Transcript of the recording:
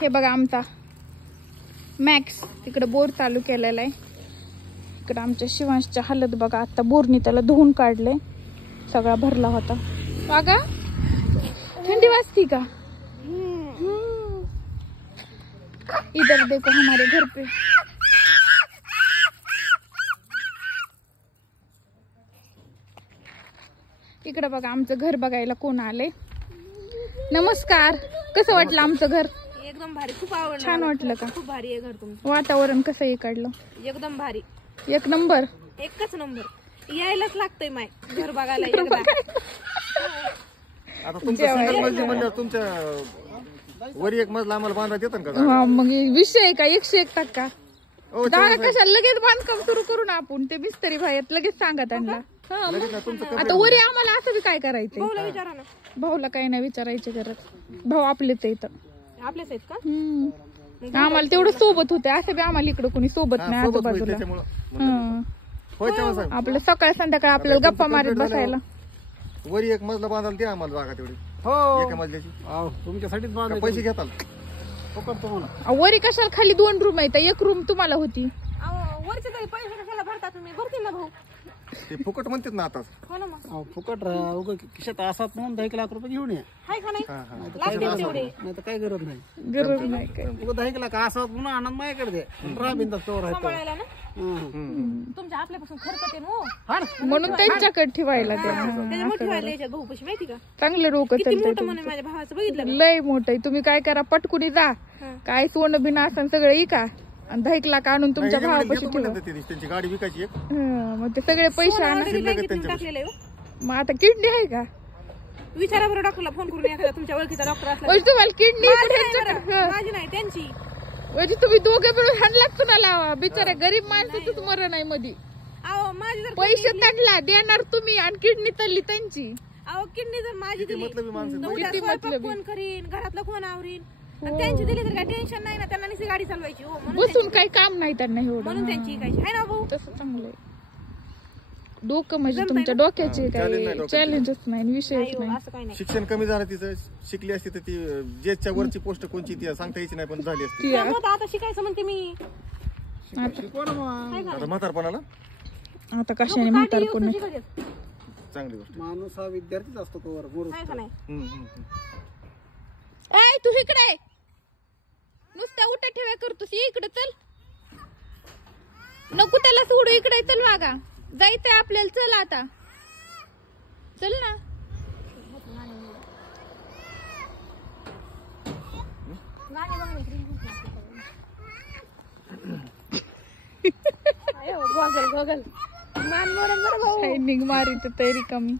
हे बघा आमचा मॅक्स तिकडे बोर चालू केलेला आहे. इकडे आमच्या शिवांशच्या हालत बघा, आता बोरनी त्याला धुवून काढले, सगळा भरला होता. बघा थंडी वाजती का? इधर देखो हमारे घर पे इकडे बघा आमचं घर बघायला कोण आले. नमस्कार. कसं वाटलं आमचं घर? एकदम भारी, खूप आवडलं. छान वाटलं का? खूप भारी आहे घर तुमचं. वातावरण कसं इकडलं? एकदम भारी, एक नंबर, एकच नंबर. यायलाच लागतंय माय घर बघायला एकदा. आता तुमचं सिंगल मजली म्हणल्यावर तुमच्या वरी एक मजला आम्हाला बांधता येतं का? हा, मग विषय आहे का? 101%. दादा कशाला लगेच बांधकाम सुरू करून आपण ते मिस्त्री भाई लगेच सांगा त्यांना. आता वरी आम्हाला असं बी काय करायचंय? भाऊला विचारा ना. भाऊला काही नाही विचारायची गरज, भाऊ आपलेच आहे इथं. आपलेच आहेत का? आम्हाला तेवढं सोबत होते, असं बी आम्हाला इकडं कोणी सोबत नाही आजूबाजूला. आपलं सकाळ संध्याकाळ आपल्याला गप्पा मारत बसायला. वरी एक मजला बांधायला द्या आम्हाला जागा तेवढी. हो, एका मजल्याची तुमच्यासाठीच पैसे घेताल. वरी कशाला? खाली 2 रूम आहेत, 1 रूम तुम्हाला होती. वरचे तरी पैसे कशाला भरता तुम्ही? भरतील ना भाऊ. ते फुकट म्हणतात ना आता. हो ना मग. फुकट खिशात असात म्हणून 10 लाख रुपये घेऊन या. हाय का नाही? लागतील तेवढे. नाही तर काही गरज नाही. गरज नाही काय. 10 लाख असात म्हणून आनंद माझ्याकडे दे. राहा बिंदास तोवर आहे सांभाळायला ना तुमच्या आपल्यापासून खर्च येते ना. म्हणून त्यांच्याकडे ठेवायला द्या. त्याच्या मोठी व्हायला याच्यात भाऊ पशी माहिती का? चांगलं डोकं किती चालतंय मोठं म्हणून माझ्या भावाचं बघितलं का? लय मोठं आहे. तुम्ही काय करा, पटकुनी जा, काय सोनं बिना असं सगळं इका आणि 10 लाख आणून तुमच्या भावापाशी ठेवा. त्यांची गाडी विकायची एक. मग ते सगळे पैसे आणा. टाकलेलं आहे हो. मग आता किडनी आहे का? विचारा बरं डॉक्टरला फोन करून, एखादा तुमच्या ओळखीचा डॉक्टर असला. म्हणजे तुम्हाला किडनी माझी नाही त्यांची. म्हणजे तुम्ही दोघे मिळून ह्यांनाच पुन्हा लावा. बिचारा गरीब माणसाचंच मरण आहे मध्ये. अहो माझी जर पैसे त्यांना देणार तुम्ही आणि किडनी तल्ली त्यांची. अहो किडनी जर माझी दिली मतलबी माणसं. तर उद्या स्वयंपाक कोण करीन, घरातलं कोण आवरीन? आणि त्यांची दिली तर काय टेन्शन नाही ना, त्यांना नुसती गाडी चालवायची. हो बसून काही काम नाही त्यांना एवढं. म्हणून त्यांची इकायची आहे ना भाऊ. तसं चांगलंय. डोकं म्हणजे तुमच्या डोक्याचे काही चॅलेंजच नाही, विषयच नाही. असं काही नाही. शिक्षण कमी झालं तिचं. शिकली असती तर ती जेच्या वरची पोस्ट कोणची ती सांगता यायची नाही, पण झाली असती. आता शिकायचं म्हणते मी. आता म्हातारपणाला आता कशाने म्हातार कोण चांगली गोष्ट. माणूस हा विद्यार्थीच असतो तो वर. आहे का नाही? ऐ तू इकडे नुसत्या उठा ठेव्या करतोस, इकडे चल. नको त्याला सोडू, इकडे चल. वागा जायचंय आपल्याला, चल आता चल ना. गोगल गोगल मान मोडन बरं भाऊ. निघ मारी तर तरी कमी.